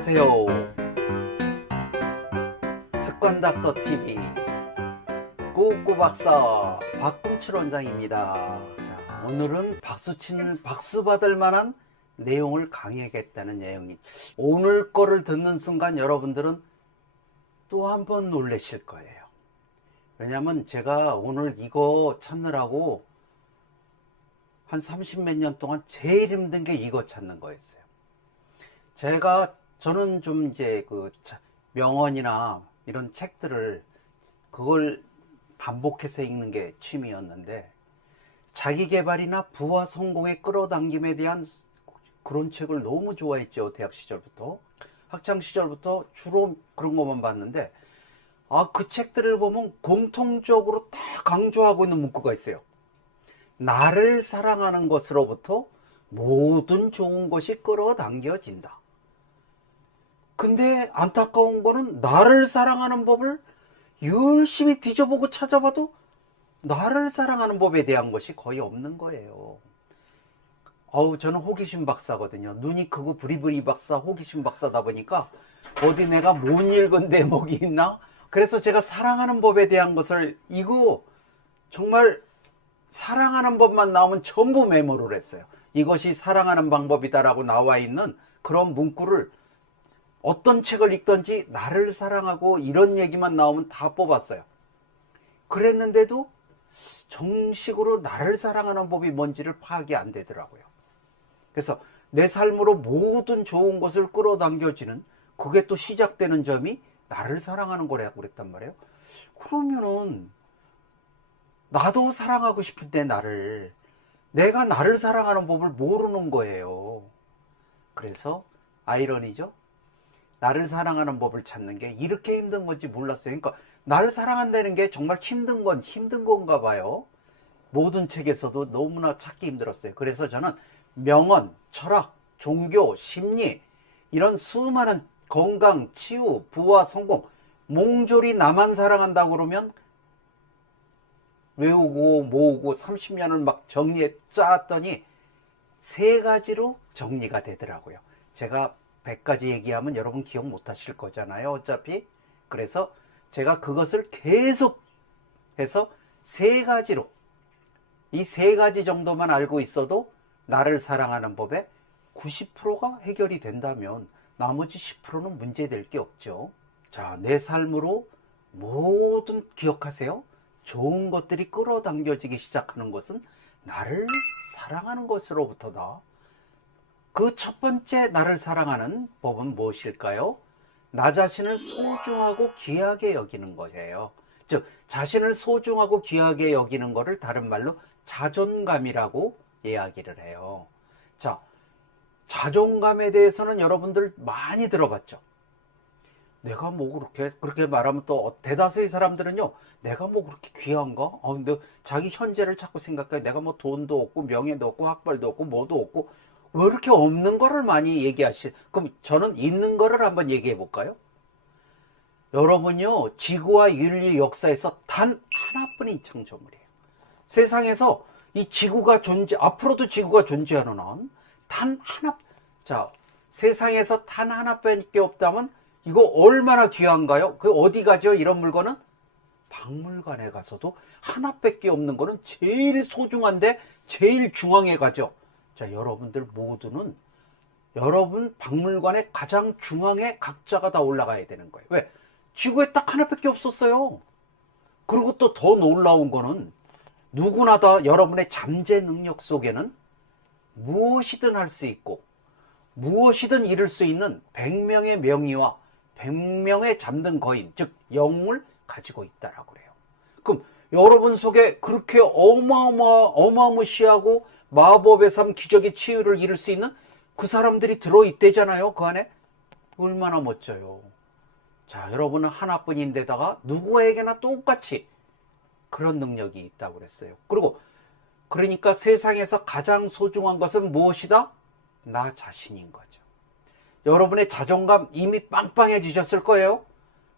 안녕하세요. 습관닥터TV 꾸꾸박사 박금칠 원장입니다. 자, 오늘은 박수 받을 만한 내용을 강의하겠다는 내용이, 오늘 거를 듣는 순간 여러분들은 또 한 번 놀라실 거예요. 왜냐면 제가 오늘 이거 찾느라고 한 30몇 년 동안 제일 힘든 게 이거 찾는 거였어요. 저는 좀 이제 그 명언이나 이런 책들을 그걸 반복해서 읽는 게 취미였는데, 자기 개발이나 부와 성공의 끌어당김에 대한 그런 책을 너무 좋아했죠. 대학 시절부터, 학창 시절부터 주로 그런 것만 봤는데, 그 책들을 보면 공통적으로 다 강조하고 있는 문구가 있어요. 나를 사랑하는 것으로부터 모든 좋은 것이 끌어당겨진다. 근데 안타까운 거는 나를 사랑하는 법을 열심히 뒤져보고 찾아봐도 나를 사랑하는 법에 대한 것이 거의 없는 거예요. 저는 호기심 박사거든요. 눈이 크고 부리부리 박사, 호기심 박사다 보니까 어디 내가 못 읽은 대목이 있나? 그래서 제가 사랑하는 법에 대한 것을, 이거 정말 사랑하는 법만 나오면 전부 메모를 했어요. 이것이 사랑하는 방법이다라고 나와 있는 그런 문구를 어떤 책을 읽든지 나를 사랑하고 이런 얘기만 나오면 다 뽑았어요. 그랬는데도 정식으로 나를 사랑하는 법이 뭔지를 파악이 안 되더라고요. 그래서 내 삶으로 모든 좋은 것을 끌어당겨지는, 그게 또 시작되는 점이 나를 사랑하는 거라고 그랬단 말이에요. 그러면은 나도 사랑하고 싶은데 내가 나를 사랑하는 법을 모르는 거예요. 그래서 아이러니죠. 나를 사랑하는 법을 찾는 게 이렇게 힘든 건지 몰랐어요. 그러니까 나를 사랑한다는 게 정말 힘든 건가 봐요. 모든 책에서도 너무나 찾기 힘들었어요. 그래서 저는 명언, 철학, 종교, 심리, 이런 수많은 건강, 치유, 부와 성공, 몽졸이 나만 사랑한다고 그러면 외우고 모으고 30년을 막 정리해 짰더니 3가지로 정리가 되더라고요. 제가 100가지 얘기하면 여러분 기억 못 하실 거잖아요, 어차피. 그래서 제가 그것을 계속 해서 3가지로, 이 3가지 정도만 알고 있어도 나를 사랑하는 법의 90%가 해결이 된다면 나머지 10%는 문제될 게 없죠. 자, 내 삶으로 모든, 기억하세요. 좋은 것들이 끌어당겨지기 시작하는 것은 나를 사랑하는 것으로부터다. 그 첫 번째 나를 사랑하는 법은 무엇일까요? 나 자신을 소중하고 귀하게 여기는 것이에요. 즉, 자신을 소중하고 귀하게 여기는 것을 다른 말로 자존감이라고 이야기를 해요. 자, 자존감에 대해서는 여러분들 많이 들어봤죠? 내가 뭐 그렇게 말하면 또 대다수의 사람들은요, 내가 뭐 그렇게 귀한가? 근데 자기 현재를 자꾸 생각해. 내가 뭐 돈도 없고 명예도 없고 학벌도 없고 뭐도 없고, 왜 이렇게 없는 거를 많이 그럼 저는 있는 거를 한번 얘기해 볼까요? 여러분요, 지구와 인류 역사에서 단 하나뿐인 창조물이에요. 세상에서 앞으로도 지구가 존재하는 한 단 하나, 자, 세상에서 단 하나밖에 없다면 이거 얼마나 귀한가요? 그 어디 가죠? 이런 물건은 박물관에 가서도 하나밖에 없는 거는 제일 소중한데 제일 중앙에 가죠. 자, 여러분들 모두는 여러분 박물관의 가장 중앙에 각자가 다 올라가야 되는 거예요. 왜? 지구에 딱 하나밖에 없었어요. 그리고 또 더 놀라운 거는 누구나 다 여러분의 잠재 능력 속에는 무엇이든 할 수 있고 무엇이든 이룰 수 있는 100명의 명의와 100명의 잠든 거인, 즉 영웅을 가지고 있다라고 그래요. 그럼 여러분 속에 그렇게 어마무시하고 마법의 삶, 기적의 치유를 이룰 수 있는 그 사람들이 들어있대잖아요. 그 안에. 얼마나 멋져요. 자, 여러분은 하나뿐인데다가 누구에게나 똑같이 그런 능력이 있다고 그랬어요. 그러니까 세상에서 가장 소중한 것은 무엇이다? 나 자신인 거죠. 여러분의 자존감 이미 빵빵해지셨을 거예요.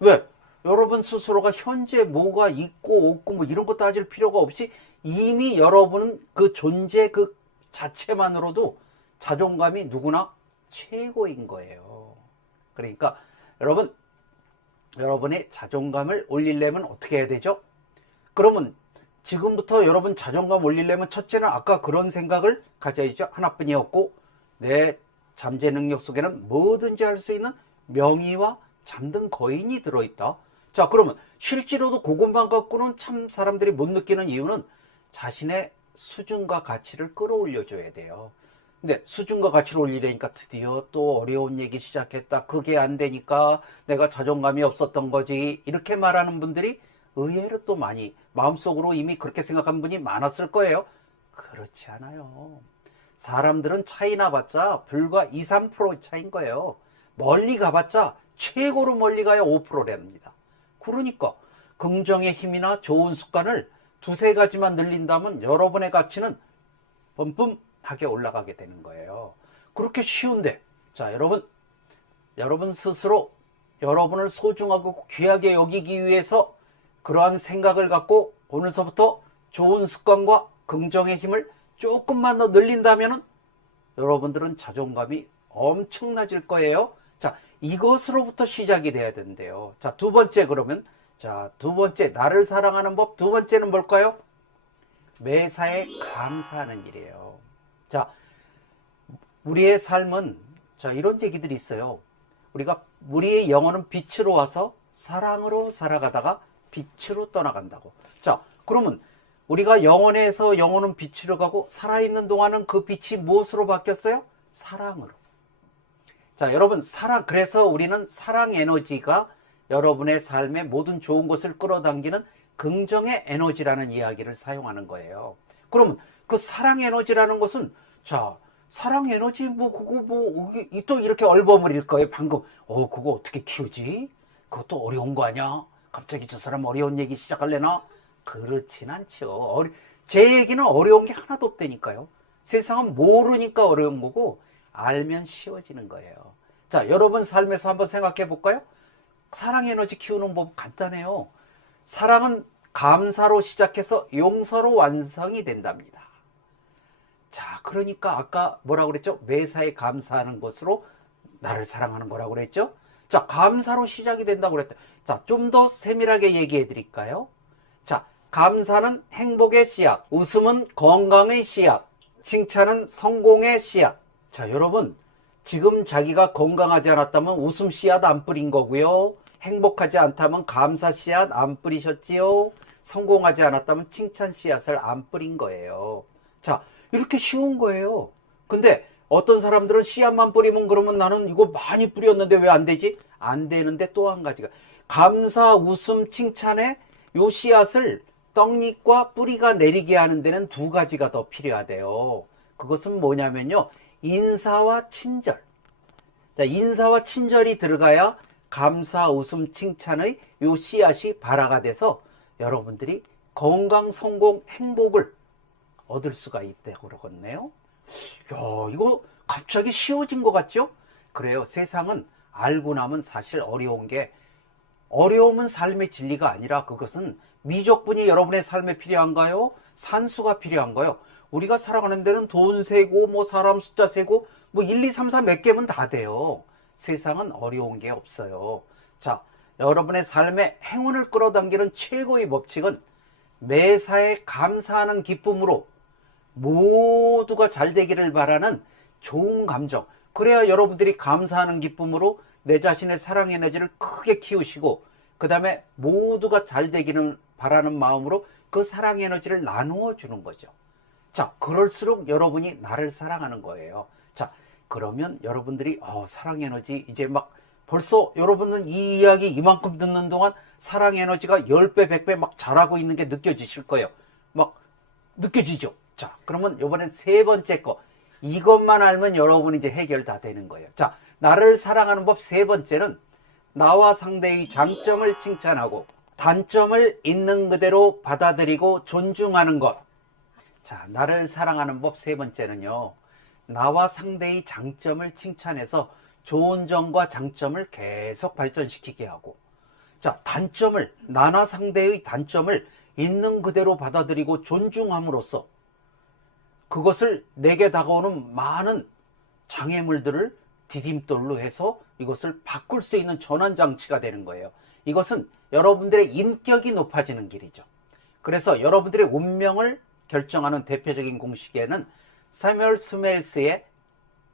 왜? 여러분 스스로가 현재 뭐가 있고 없고 뭐 이런 거 따질 필요가 없이 이미 여러분은 그 존재 그 자체만으로도 자존감이 누구나 최고인 거예요. 그러니까 여러분의 자존감을 올리려면 어떻게 해야 되죠? 그러면 지금부터 여러분 자존감 올리려면 첫째는 아까 그런 생각을 가져야죠. 하나뿐이었고 내 잠재 능력 속에는 뭐든지 할 수 있는 명의와 잠든 거인이 들어있다. 자, 그러면 실제로도 그것만 갖고는 참 사람들이 못 느끼는 이유는 자신의 수준과 가치를 끌어올려 줘야 돼요. 근데 수준과 가치를 올리려니까 드디어 또 어려운 얘기 시작했다. 그게 안 되니까 내가 자존감이 없었던 거지. 이렇게 말하는 분들이 의외로 또 많이 마음속으로 이미 그렇게 생각한 분이 많았을 거예요. 그렇지 않아요. 사람들은 차이 나봤자 불과 2, 3% 차이인 거예요. 멀리 가봤자 최고로 멀리 가야 5%랍니다. 그러니까 긍정의 힘이나 좋은 습관을 두세 가지만 늘린다면 여러분의 가치는 뿜뿜하게 올라가게 되는 거예요. 그렇게 쉬운데, 자, 여러분 스스로 여러분을 소중하고 귀하게 여기기 위해서 그러한 생각을 갖고 오늘서부터 좋은 습관과 긍정의 힘을 조금만 더 늘린다면 여러분들은 자존감이 엄청나질 거예요. 자, 이것으로부터 시작이 돼야 된대요. 자, 두 번째 그러면, 자, 두 번째, 나를 사랑하는 법 두 번째는 뭘까요? 매사에 감사하는 일이에요. 자, 우리의 삶은, 자, 이런 얘기들이 있어요. 우리의 영혼은 빛으로 와서 사랑으로 살아가다가 빛으로 떠나간다고. 자, 그러면 우리가 영혼에서 영혼은 빛으로 가고 살아있는 동안은 그 빛이 무엇으로 바뀌었어요? 사랑으로. 자, 여러분, 그래서 우리는 사랑 에너지가 여러분의 삶에 모든 좋은 것을 끌어당기는 긍정의 에너지라는 이야기를 사용하는 거예요. 그러면 그 사랑 에너지라는 것은, 자, 사랑 에너지 또 이렇게 얼버무릴 거예요. 방금, 그거 어떻게 키우지? 그것도 어려운 거 아니야? 갑자기 저 사람 어려운 얘기 시작할래나? 그렇진 않죠. 제 얘기는 어려운 게 하나도 없다니까요. 세상은 모르니까 어려운 거고 알면 쉬워지는 거예요. 자, 여러분 삶에서 한번 생각해 볼까요? 사랑 에너지 키우는 법 간단해요. 사랑은 감사로 시작해서 용서로 완성이 된답니다. 자, 그러니까 아까 뭐라고 그랬죠? 매사에 감사하는 것으로 나를 사랑하는 거라고 그랬죠? 자, 감사로 시작이 된다고 그랬다. 자, 좀 더 세밀하게 얘기해 드릴까요? 자, 감사는 행복의 씨앗, 웃음은 건강의 씨앗, 칭찬은 성공의 씨앗. 자, 여러분, 지금 자기가 건강하지 않았다면 웃음 씨앗 안 뿌린 거고요. 행복하지 않다면 감사 씨앗 안 뿌리셨지요. 성공하지 않았다면 칭찬 씨앗을 안 뿌린 거예요. 자, 이렇게 쉬운 거예요. 근데 어떤 사람들은 씨앗만 뿌리면 그러면 나는 이거 많이 뿌렸는데 왜 안 되지? 안 되는데 또 한 가지가 감사, 웃음, 칭찬에 요 씨앗을 떡잎과 뿌리가 내리게 하는 데는 두 가지가 더 필요하대요. 그것은 뭐냐면요. 인사와 친절. 자, 인사와 친절이 들어가야 감사, 웃음, 칭찬의 요 씨앗이 발화가 돼서 여러분들이 건강, 성공, 행복을 얻을 수가 있다고 그러겠네요. 야, 이거 갑자기 쉬워진 것 같죠? 그래요. 세상은 알고 나면 사실 어려움은 삶의 진리가 아니라 그것은 미적분이 여러분의 삶에 필요한가요? 산수가 필요한가요? 우리가 살아가는 데는 돈 세고 뭐 사람 숫자 세고 뭐 1, 2, 3, 4 몇 개면 다 돼요. 세상은 어려운 게 없어요. 자, 여러분의 삶에 행운을 끌어당기는 최고의 법칙은 매사에 감사하는 기쁨으로 모두가 잘 되기를 바라는 좋은 감정. 그래야 여러분들이 감사하는 기쁨으로 내 자신의 사랑 에너지를 크게 키우시고 그 다음에 모두가 잘 되기를 바라는 마음으로 그 사랑 에너지를 나누어 주는 거죠. 자, 그럴수록 여러분이 나를 사랑하는 거예요. 자, 그러면 여러분들이 사랑 에너지 이제 막 벌써 여러분은 이 이야기 이만큼 듣는 동안 사랑 에너지가 10배, 100배 막 자라고 있는 게 느껴지실 거예요. 막 느껴지죠? 자, 그러면 이번엔 세 번째 거. 이것만 알면 여러분이 이제 해결 다 되는 거예요. 자, 나를 사랑하는 법 세 번째는 나와 상대의 장점을 칭찬하고 단점을 있는 그대로 받아들이고 존중하는 것. 자, 나를 사랑하는 법 세 번째는요. 나와 상대의 장점을 칭찬해서 좋은 점과 장점을 계속 발전시키게 하고 자, 나나 상대의 단점을 있는 그대로 받아들이고 존중함으로써 그것을 내게 다가오는 많은 장애물들을 디딤돌로 해서 이것을 바꿀 수 있는 전환장치가 되는 거예요. 이것은 여러분들의 인격이 높아지는 길이죠. 그래서 여러분들의 운명을 결정하는 대표적인 공식에는 사뮤엘 스멜스의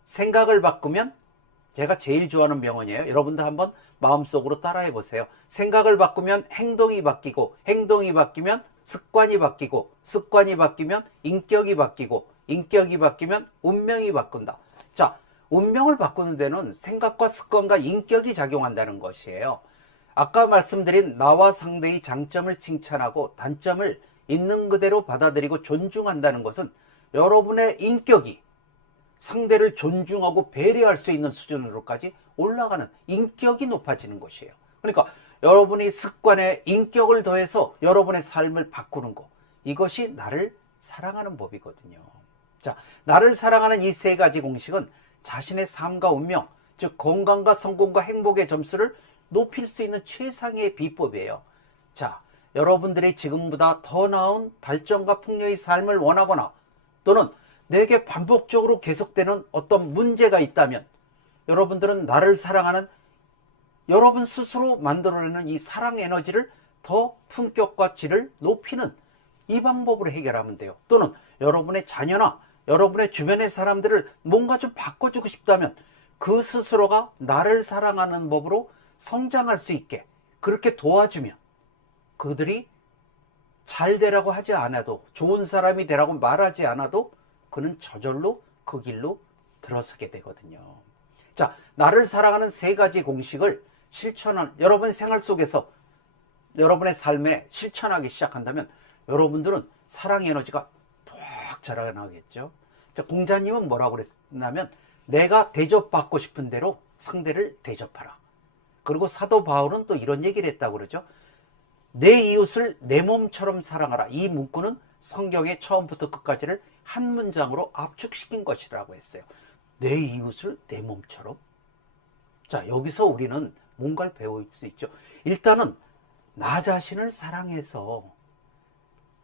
생각을 바꾸면, 제가 제일 좋아하는 명언이에요. 여러분들 한번 마음속으로 따라해 보세요. 생각을 바꾸면 행동이 바뀌고, 행동이 바뀌면 습관이 바뀌고, 습관이 바뀌면 인격이 바뀌고, 인격이 바뀌면 운명이 바꾼다. 자, 운명을 바꾸는 데는 생각과 습관과 인격이 작용한다는 것이에요. 아까 말씀드린 나와 상대의 장점을 칭찬하고 단점을 있는 그대로 받아들이고 존중한다는 것은 여러분의 인격이 상대를 존중하고 배려할 수 있는 수준으로까지 올라가는, 인격이 높아지는 것이에요. 그러니까 여러분이 습관에 인격을 더해서 여러분의 삶을 바꾸는 것, 이것이 나를 사랑하는 법이거든요. 자, 나를 사랑하는 이 세 가지 공식은 자신의 삶과 운명, 즉 건강과 성공과 행복의 점수를 높일 수 있는 최상의 비법이에요. 자, 여러분들이 지금보다 더 나은 발전과 풍요의 삶을 원하거나, 또는 내게 반복적으로 계속되는 어떤 문제가 있다면, 여러분들은 나를 사랑하는 여러분 스스로 만들어내는 이 사랑 에너지를 더 품격과 질을 높이는 이 방법으로 해결하면 돼요. 또는 여러분의 자녀나 여러분의 주변의 사람들을 뭔가 좀 바꿔주고 싶다면 그 스스로가 나를 사랑하는 법으로 성장할 수 있게 그렇게 도와주면, 그들이 잘 되라고 하지 않아도, 좋은 사람이 되라고 말하지 않아도 그는 저절로 그 길로 들어서게 되거든요. 자, 나를 사랑하는 세 가지 공식을 여러분의 생활 속에서 여러분의 삶에 실천하기 시작한다면 여러분들은 사랑 에너지가 푹 자라나겠죠. 자, 공자님은 뭐라고 그랬냐면, 내가 대접받고 싶은 대로 상대를 대접하라. 그리고 사도 바울은 또 이런 얘기를 했다고 그러죠. 내 이웃을 내 몸처럼 사랑하라. 이 문구는 성경의 처음부터 끝까지를 한 문장으로 압축시킨 것이라고 했어요. 내 이웃을 내 몸처럼. 자, 여기서 우리는 뭔가를 배울 수 있죠. 일단은 나 자신을 사랑해서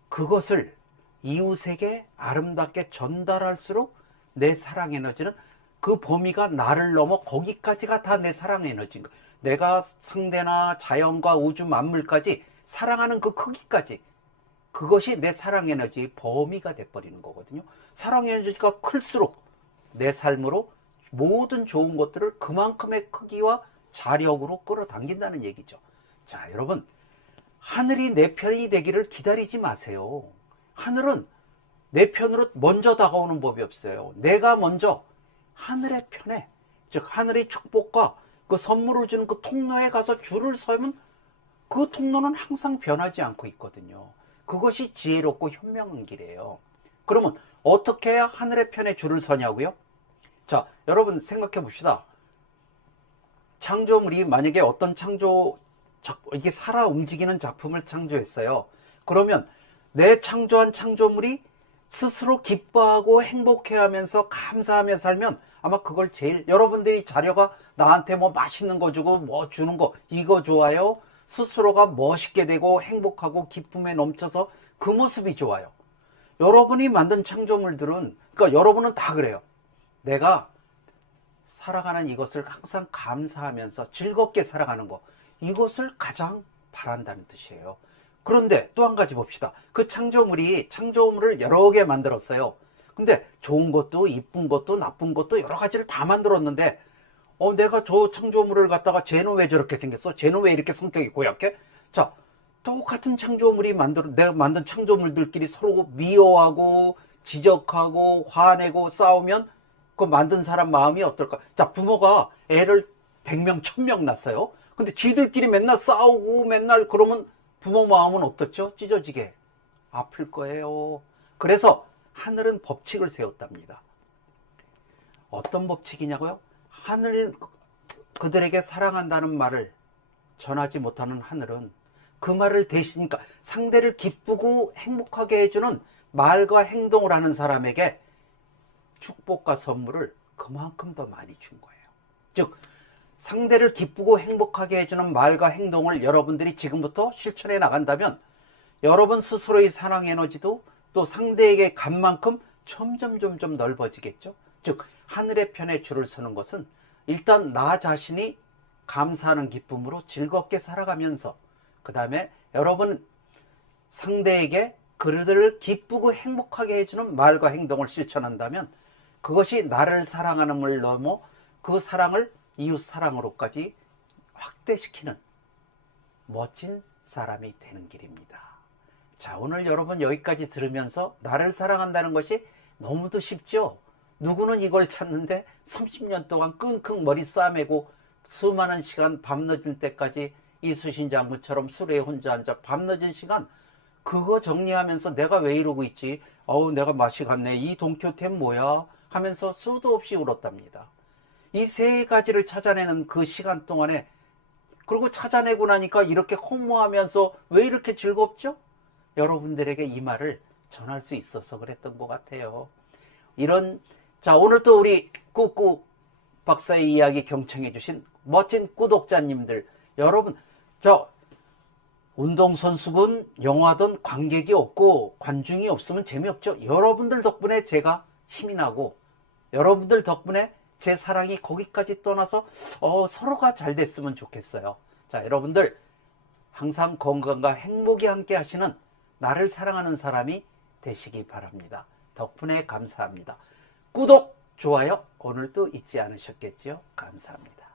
그것을 이웃에게 아름답게 전달할수록 내 사랑 에너지는 그 범위가 나를 넘어 거기까지가 다 내 사랑 에너지인 거예요. 내가 상대나 자연과 우주 만물까지 사랑하는 그 크기까지, 그것이 내 사랑 에너지의 범위가 돼버리는 거거든요. 사랑 에너지가 클수록 내 삶으로 모든 좋은 것들을 그만큼의 크기와 자력으로 끌어당긴다는 얘기죠. 자, 여러분, 하늘이 내 편이 되기를 기다리지 마세요. 하늘은 내 편으로 먼저 다가오는 법이 없어요. 내가 먼저 하늘의 편에, 즉 하늘의 축복과 그 선물을 주는 그 통로에 가서 줄을 서면 그 통로는 항상 변하지 않고 있거든요. 그것이 지혜롭고 현명한 길이에요. 그러면 어떻게 해야 하늘의 편에 줄을 서냐고요? 자, 여러분 생각해 봅시다. 창조물이 만약에 어떤 이게 살아 움직이는 작품을 창조했어요. 그러면 내 창조한 창조물이 스스로 기뻐하고 행복해하면서 감사하며 살면 아마 그걸 제일, 여러분들이 자녀가 나한테 뭐 맛있는 거 주고 뭐 주는 거 이거 좋아요? 스스로가 멋있게 되고 행복하고 기쁨에 넘쳐서 그 모습이 좋아요. 여러분이 만든 창조물들은, 그러니까 여러분은 다 그래요. 내가 살아가는 이것을 항상 감사하면서 즐겁게 살아가는 거, 이것을 가장 바란다는 뜻이에요. 그런데 또 한 가지 봅시다. 그 창조물을 여러 개 만들었어요. 근데 좋은 것도 이쁜 것도 나쁜 것도 여러 가지를 다 만들었는데, 내가 저 창조물을 갖다가 쟤는 왜 저렇게 생겼어? 쟤는 왜 이렇게 성격이 고약해? 자, 똑같은 내가 만든 창조물들끼리 서로 미워하고 지적하고 화내고 싸우면 그 만든 사람 마음이 어떨까? 자, 부모가 애를 100명, 1000명 낳았어요. 근데 지들끼리 맨날 싸우고 맨날 그러면 부모 마음은 어떻죠? 찢어지게 아플 거예요. 그래서 하늘은 법칙을 세웠답니다. 어떤 법칙이냐고요? 하늘은 그들에게 사랑한다는 말을 전하지 못하는 하늘은 그 말을 대신, 그러니까 상대를 기쁘고 행복하게 해주는 말과 행동을 하는 사람에게 축복과 선물을 그만큼 더 많이 준 거예요. 즉, 상대를 기쁘고 행복하게 해주는 말과 행동을 여러분들이 지금부터 실천해 나간다면 여러분 스스로의 사랑 에너지도 또 상대에게 간 만큼 점점 넓어지겠죠. 즉, 하늘의 편에 줄을 서는 것은 일단 나 자신이 감사하는 기쁨으로 즐겁게 살아가면서, 그 다음에 여러분 상대에게 그들을 기쁘고 행복하게 해주는 말과 행동을 실천한다면 그것이 나를 사랑하는을 넘어 그 사랑을 이웃 사랑으로까지 확대시키는 멋진 사람이 되는 길입니다. 자, 오늘 여러분 여기까지 들으면서 나를 사랑한다는 것이 너무도 쉽죠? 누구는 이걸 찾는데 30년 동안 끙끙 머리 싸매고 수많은 시간 밤늦은 때까지 이수신 장군처럼 술에 혼자 앉아 밤늦은 시간 그거 정리하면서 내가 왜 이러고 있지? 내가 맛이 갔네. 이 동키호테는 뭐야? 하면서 수도 없이 울었답니다. 이 세 가지를 찾아내는 그 시간 동안에, 그리고 찾아내고 나니까 이렇게 허무하면서 왜 이렇게 즐겁죠? 여러분들에게 이 말을 전할 수 있어서 그랬던 것 같아요. 자, 오늘 또 우리 꾸꾸 박사의 이야기 경청해 주신 멋진 구독자님들, 여러분, 운동선수군 영화든 관객이 없고 관중이 없으면 재미없죠. 여러분들 덕분에 제가 힘이 나고 여러분들 덕분에 제 사랑이 거기까지 떠나서 서로가 잘 됐으면 좋겠어요. 자, 여러분들 항상 건강과 행복이 함께 하시는 나를 사랑하는 사람이 되시기 바랍니다. 덕분에 감사합니다. 구독, 좋아요 오늘도 잊지 않으셨겠죠? 감사합니다.